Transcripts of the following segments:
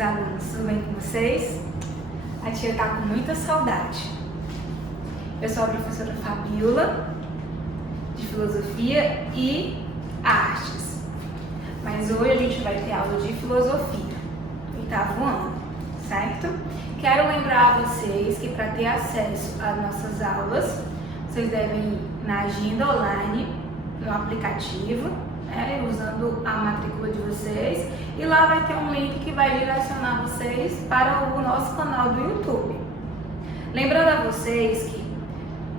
queridos alunos, tudo bem com vocês? A tia tá com muita saudade. Eu sou a professora Fabiola, de Filosofia e Artes. Mas hoje a gente vai ter aula de Filosofia, oitavo ano, certo? Quero lembrar a vocês que para ter acesso às nossas aulas, vocês devem ir na agenda online, no aplicativo, usando a matrícula de vocês, e lá vai ter um link que vai direcionar vocês para o nosso canal do YouTube. Lembrando a vocês que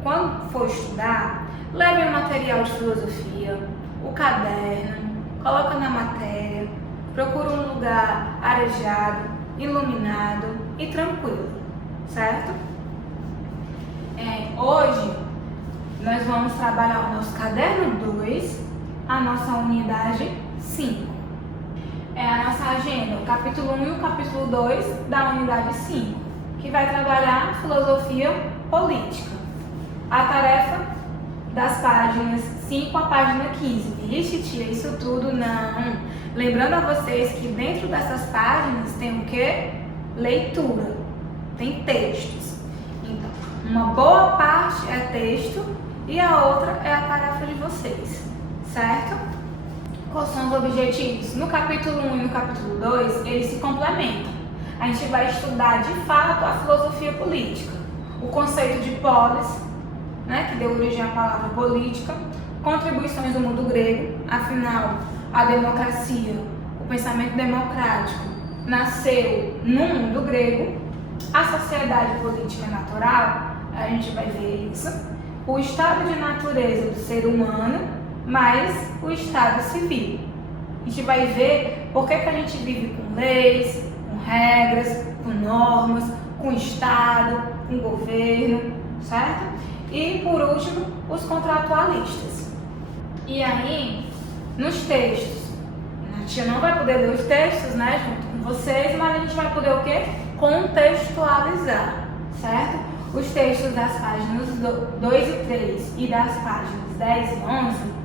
quando for estudar, leve o material de filosofia, o caderno, coloca na matéria, procura um lugar arejado, iluminado e tranquilo, certo? Hoje nós vamos trabalhar o nosso caderno 2, a nossa unidade 5. A nossa agenda, o capítulo 1 e o capítulo 2 da unidade 5, que vai trabalhar filosofia política. A tarefa das páginas 5 à página 15. Vixe, tia, isso tudo não. Lembrando a vocês que dentro dessas páginas tem o quê? Leitura. Tem textos. Então, uma boa parte é texto e a outra é a tarefa de vocês, certo? Quais são os objetivos? No capítulo 1 e no capítulo 2, eles se complementam. A gente vai estudar de fato a filosofia política, o conceito de polis, que deu origem à palavra política, contribuições do mundo grego, afinal, a democracia, o pensamento democrático, nasceu no mundo grego, a sociedade política natural, a gente vai ver isso, o estado de natureza do ser humano, mais o estado civil. A gente vai ver por que a gente vive com leis, com regras, com normas, com estado, com governo, certo? E, por último, os contratualistas. E aí, nos textos, a tia não vai poder ler os textos, junto com vocês, mas a gente vai poder o quê? Contextualizar, certo? Os textos das páginas 2 e 3 e das páginas 10 e 11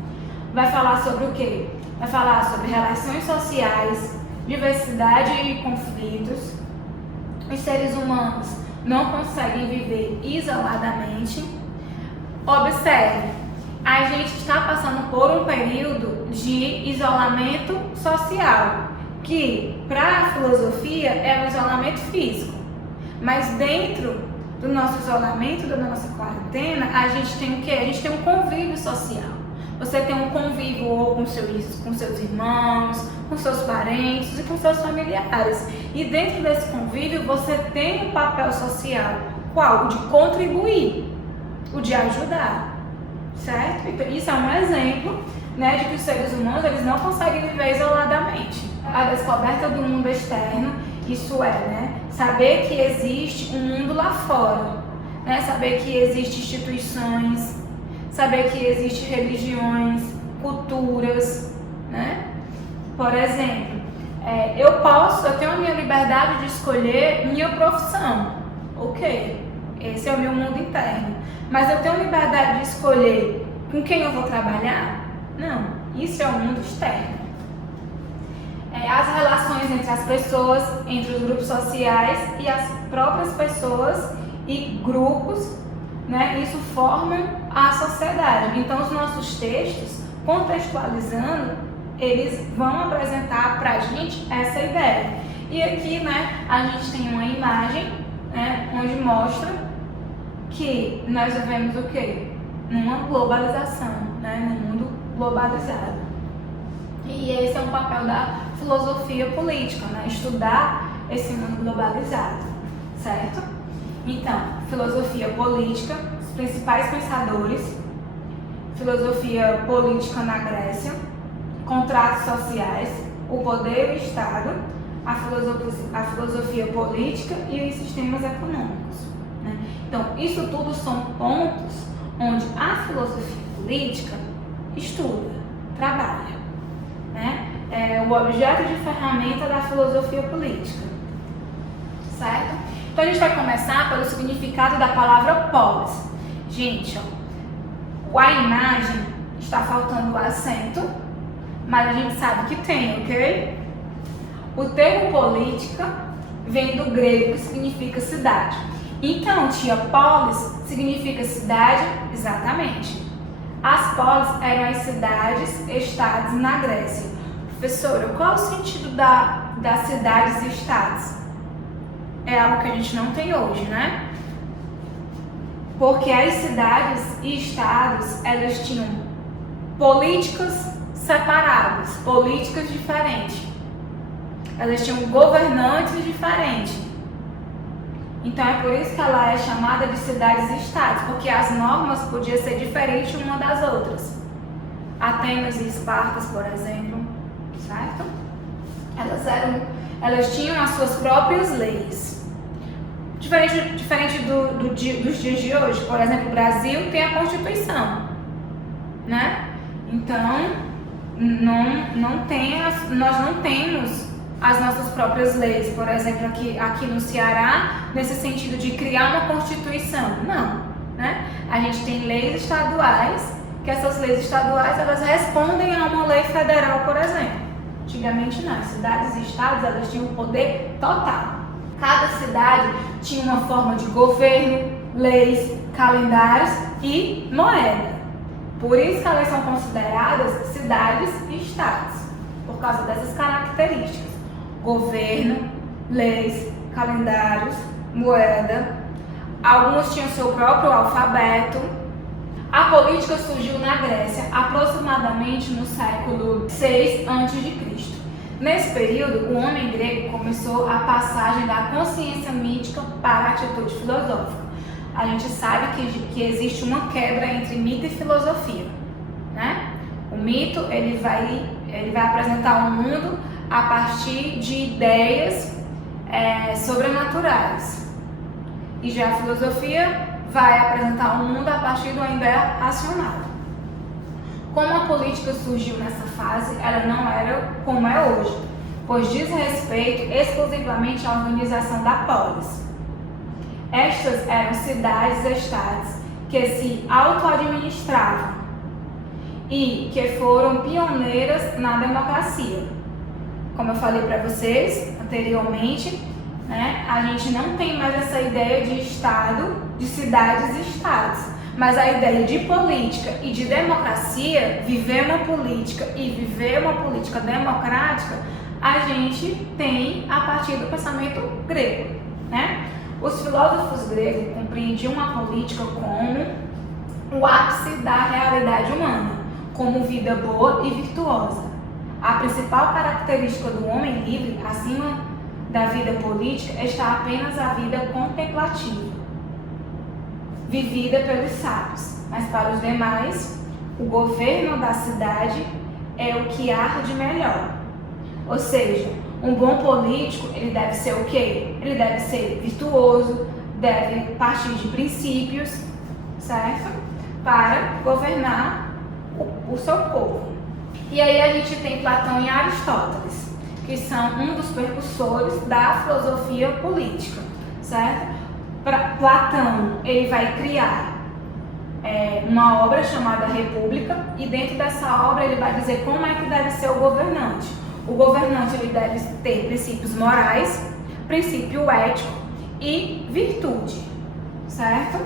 vai falar sobre o quê? Vai falar sobre relações sociais, diversidade e conflitos. Os seres humanos não conseguem viver isoladamente. Observe, a gente está passando por um período de isolamento social, que para a filosofia é um isolamento físico, mas dentro do nosso isolamento, da nossa quarentena, a gente tem o quê? A gente tem um convívio social. Você tem um convívio ou com seus irmãos, com seus parentes e com seus familiares. E dentro desse convívio você tem um papel social, qual? O de contribuir, o de ajudar, certo? Então, isso é um exemplo, de que os seres humanos eles não conseguem viver isoladamente. A descoberta do mundo externo, isso saber que existe um mundo lá fora, saber que existem instituições, saber que existem religiões, culturas, Por exemplo, eu tenho a minha liberdade de escolher minha profissão, ok, esse é o meu mundo interno, mas eu tenho liberdade de escolher com quem eu vou trabalhar? Não, isso é o mundo externo. As relações entre as pessoas, entre os grupos sociais e as próprias pessoas e grupos, isso forma a sociedade. Então, os nossos textos, contextualizando, eles vão apresentar para a gente essa ideia. E aqui, a gente tem uma imagem, onde mostra que nós vivemos o quê? Numa globalização, num mundo globalizado. E esse é um papel da filosofia política, estudar esse mundo globalizado, certo? Então, filosofia política, os principais pensadores, filosofia política na Grécia, contratos sociais, o poder e o Estado, a filosofia política e os sistemas econômicos. Então, isso tudo são pontos onde a filosofia política estuda, trabalha. É o objeto de ferramenta da filosofia política, certo? Então a gente vai começar pelo significado da palavra polis. Gente, a imagem está faltando o acento, mas a gente sabe que tem, ok? O termo política vem do grego, que significa cidade. Então, tia, polis significa cidade? Exatamente. As polis eram as cidades, estados na Grécia. Professora, qual é o sentido das cidades e estados? É algo que a gente não tem hoje, né? Porque as cidades e estados, elas tinham políticas separadas, políticas diferentes. Elas tinham governantes diferentes. Então é por isso que ela é chamada de cidades e estados, porque as normas podiam ser diferentes uma das outras. Atenas e Espartas, por exemplo, certo? Elas tinham as suas próprias leis. Diferente dos dias de hoje, por exemplo, o Brasil tem a Constituição, né? Então, nós não temos as nossas próprias leis, por exemplo, aqui no Ceará, nesse sentido de criar uma Constituição. Não, né? A gente tem leis estaduais, que essas leis estaduais, elas respondem a uma lei federal, por exemplo. Antigamente não, as cidades e estados, elas tinham poder total. Cada cidade tinha uma forma de governo, leis, calendários e moeda. Por isso que elas são consideradas cidades e estados, por causa dessas características. Governo, leis, calendários, moeda. Alguns tinham seu próprio alfabeto. A política surgiu na Grécia aproximadamente no século VI a.C. Nesse período, o homem grego começou a passagem da consciência mítica para a atitude filosófica. A gente sabe que existe uma quebra entre mito e filosofia, né? O mito ele vai apresentar o mundo a partir de ideias sobrenaturais. E já a filosofia vai apresentar o mundo a partir de uma ideia racional. Como a política surgiu nessa fase, ela não era como é hoje, pois diz respeito exclusivamente à organização da polis. Estas eram cidades-estados que se auto-administravam e que foram pioneiras na democracia. Como eu falei para vocês anteriormente, né, a gente não tem mais essa ideia de estado, de cidades e estados. Mas a ideia de política e de democracia, viver uma política e viver uma política democrática, a gente tem a partir do pensamento grego, né? Os filósofos gregos compreendiam a política como o ápice da realidade humana, como vida boa e virtuosa. A principal característica do homem livre, acima da vida política, está apenas a vida contemplativa, vivida pelos sábios, mas para os demais, o governo da cidade é o que há de melhor. Ou seja, um bom político, ele deve ser o quê? Ele deve ser virtuoso, deve partir de princípios, certo? Para governar o seu povo. E aí a gente tem Platão e Aristóteles, que são um dos precursores da filosofia política, certo? Platão, ele vai criar uma obra chamada República, e dentro dessa obra ele vai dizer como é que deve ser o governante. O governante ele deve ter princípios morais, princípio ético e virtude, certo?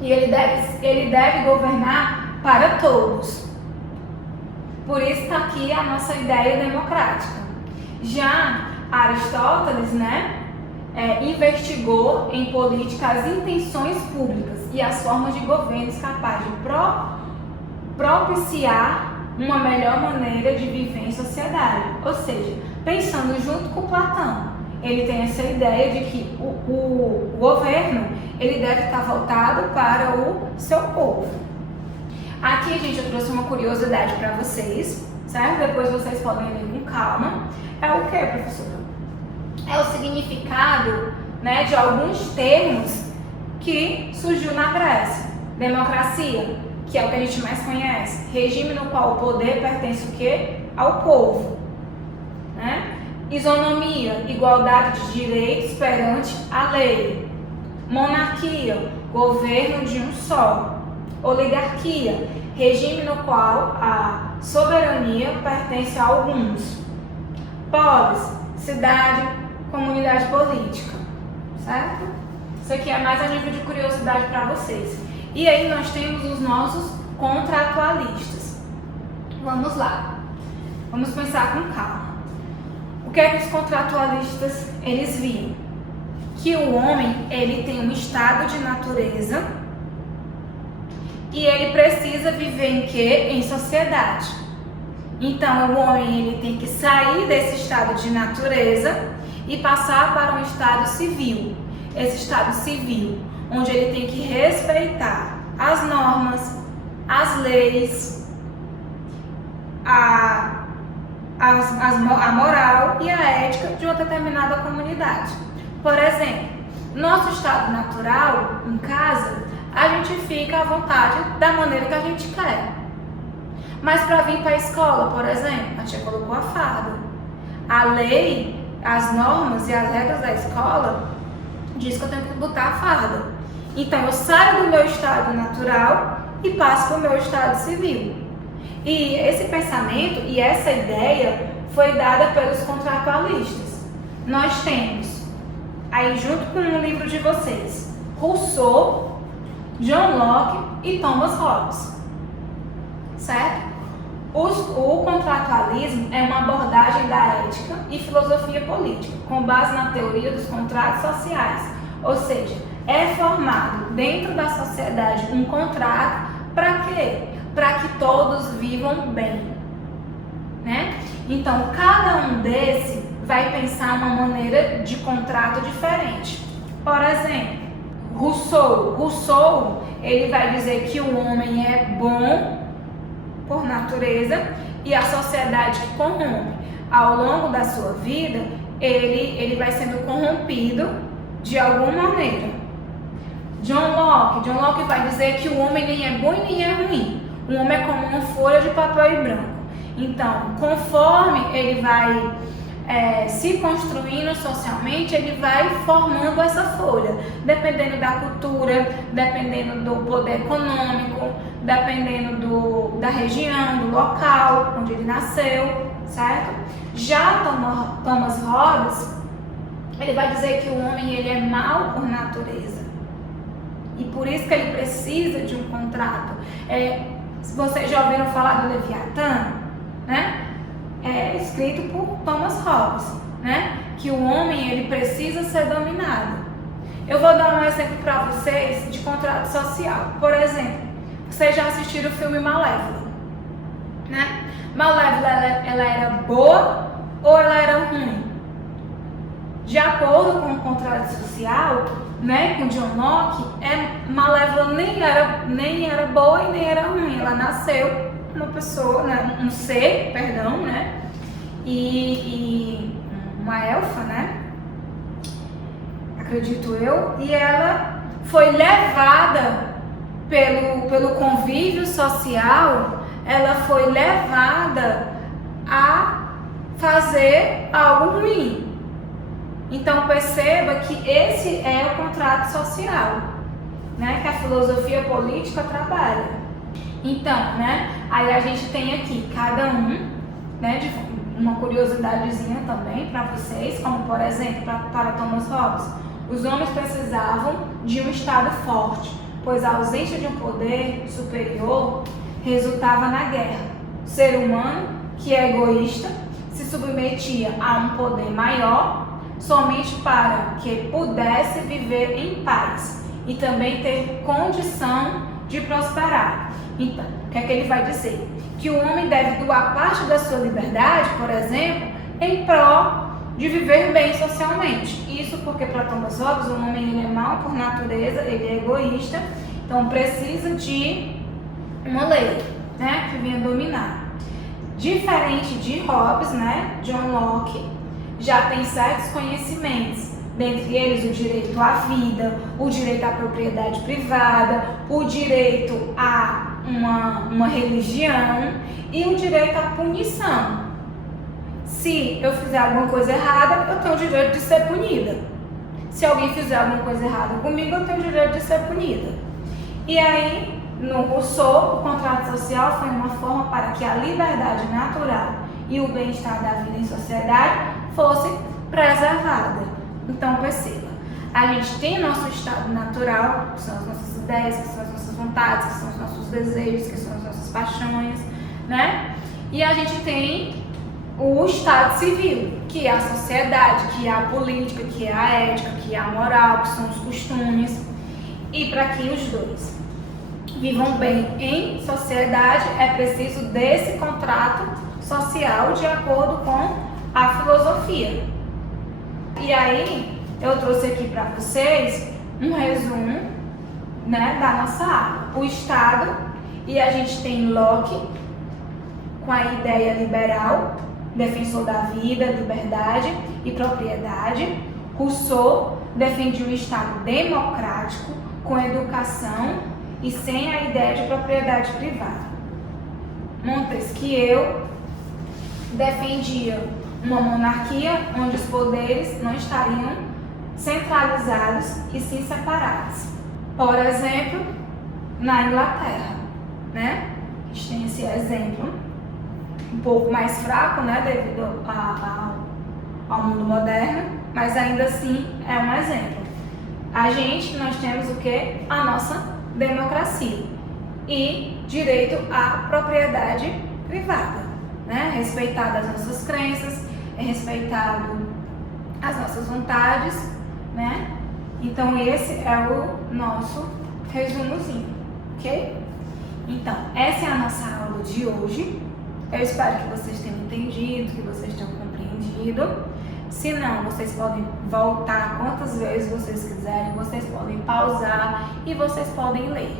E ele deve governar para todos. Por isso está aqui a nossa ideia democrática. Já Aristóteles, né, investigou em política as intenções públicas e as formas de governos capazes de propiciar uma melhor maneira de viver em sociedade. Ou seja, pensando junto com Platão, ele tem essa ideia de que o governo ele deve estar voltado para o seu povo. Aqui, gente, eu trouxe uma curiosidade para vocês, certo? Depois vocês podem ler com calma. É o que, professora? É o significado, né, de alguns termos que surgiu na Grécia. Democracia, que é o que a gente mais conhece. Regime no qual o poder pertence o quê? Ao povo, né? Isonomia, igualdade de direitos perante a lei. Monarquia, governo de um só. Oligarquia, regime no qual a soberania pertence a alguns. Polis, cidade, comunidade política, certo? Isso aqui é mais a nível de curiosidade para vocês. E aí nós temos os nossos contratualistas. Vamos lá. Vamos pensar com calma. O que é que os contratualistas eles viam? Que o homem ele tem um estado de natureza e ele precisa viver em quê? Em sociedade. Então o homem ele tem que sair desse estado de natureza e passar para um estado civil. Esse estado civil, onde ele tem que respeitar as normas, as leis, a moral e a ética de uma determinada comunidade. Por exemplo, nosso estado natural, em casa, a gente fica à vontade da maneira que a gente quer. Mas para vir para a escola, por exemplo, a tia colocou a farda. A lei, as normas e as regras da escola diz que eu tenho que botar a farda. Então eu saio do meu estado natural e passo para o meu estado civil. E esse pensamento e essa ideia foi dada pelos contratualistas. Nós temos, aí junto com o livro de vocês, Rousseau, John Locke e Thomas Hobbes. Certo? O contratualismo é uma abordagem da ética e filosofia política, com base na teoria dos contratos sociais. Ou seja, é formado dentro da sociedade um contrato para quê? Para que todos vivam bem, né? Então, cada um desse vai pensar uma maneira de contrato diferente. Por exemplo, Rousseau, ele vai dizer que o homem é bom por natureza e a sociedade que corrompe. Ao longo da sua vida, ele vai sendo corrompido de alguma maneira. John Locke vai dizer que o homem nem é bom e nem é ruim. O homem é como uma folha de papel branco. Então, conforme ele vai se construindo socialmente, ele vai formando essa folha, dependendo da cultura, dependendo do poder econômico, dependendo da região, do local onde ele nasceu, certo? Já Thomas Hobbes, ele vai dizer que o homem ele é mau por natureza e por isso que ele precisa de um contrato. Vocês já ouviram falar do Leviatã, né? É escrito por Thomas Hobbes, né? Que o homem ele precisa ser dominado. Eu vou dar um exemplo para vocês de contrato social. Por exemplo, vocês já assistiram o filme Malévola, né? Malévola ela era boa ou ela era ruim? De acordo com o contrato social, né? Com John Locke, Malévola nem era boa e nem era ruim. Ela nasceu uma pessoa, né, um ser, perdão, né, e uma elfa, né, acredito eu, e ela foi levada pelo convívio social, ela foi levada a fazer algo ruim. Então perceba que esse é o contrato social, né, que a filosofia política trabalha. Então, né, aí a gente tem aqui cada um, né, uma curiosidadezinha também para vocês, como por exemplo, para Thomas Hobbes, os homens precisavam de um estado forte, pois a ausência de um poder superior resultava na guerra. O ser humano, que é egoísta, se submetia a um poder maior somente para que pudesse viver em paz e também ter condição de prosperar. Então, o que é que ele vai dizer? Que o homem deve doar parte da sua liberdade, por exemplo, em prol de viver bem socialmente. Isso porque para Thomas Hobbes o homem ele é mau por natureza, ele é egoísta, então precisa de uma lei, né, que venha dominar. Diferente de Hobbes, né, John Locke já tem certos conhecimentos, dentre eles o direito à vida, o direito à propriedade privada, o direito a uma religião e o direito à punição. Se eu fizer alguma coisa errada, eu tenho o direito de ser punida. Se alguém fizer alguma coisa errada comigo, eu tenho o direito de ser punida. E aí, no Rousseau, o contrato social foi uma forma para que a liberdade natural e o bem-estar da vida em sociedade fosse preservada. Então, perceba, a gente tem o nosso estado natural, que são as nossas ideias, que são as nossas vontades, que são os nossos desejos, que são as nossas paixões, né? E a gente tem o estado civil, que é a sociedade, que é a política, que é a ética, que é a moral, que são os costumes. E para que os dois vivam bem em sociedade, é preciso desse contrato social de acordo com a filosofia. E aí, eu trouxe aqui para vocês um resumo, né, da nossa aula. O Estado, e a gente tem Locke, com a ideia liberal, defensor da vida, liberdade e propriedade. Rousseau defendia um Estado democrático, com educação e sem a ideia de propriedade privada. Montesquieu defendia uma monarquia onde os poderes não estariam centralizados e sim separados. Por exemplo, na Inglaterra, né? A gente tem esse exemplo um pouco mais fraco, né, devido ao mundo moderno, mas ainda assim é um exemplo. Nós temos o que? A nossa democracia e direito à propriedade privada, né? Respeitado as nossas crenças, respeitado as nossas vontades, né? Então esse é o nosso resumozinho, ok? Então, essa é a nossa aula de hoje. Eu espero que vocês tenham entendido, que vocês tenham compreendido. Se não, vocês podem voltar quantas vezes vocês quiserem, vocês podem pausar e vocês podem ler,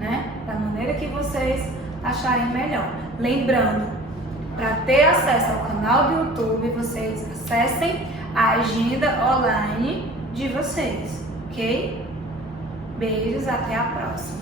né? Da maneira que vocês acharem melhor. Lembrando, para ter acesso ao canal do YouTube, vocês acessem a agenda online de vocês, ok? Beijos, até a próxima.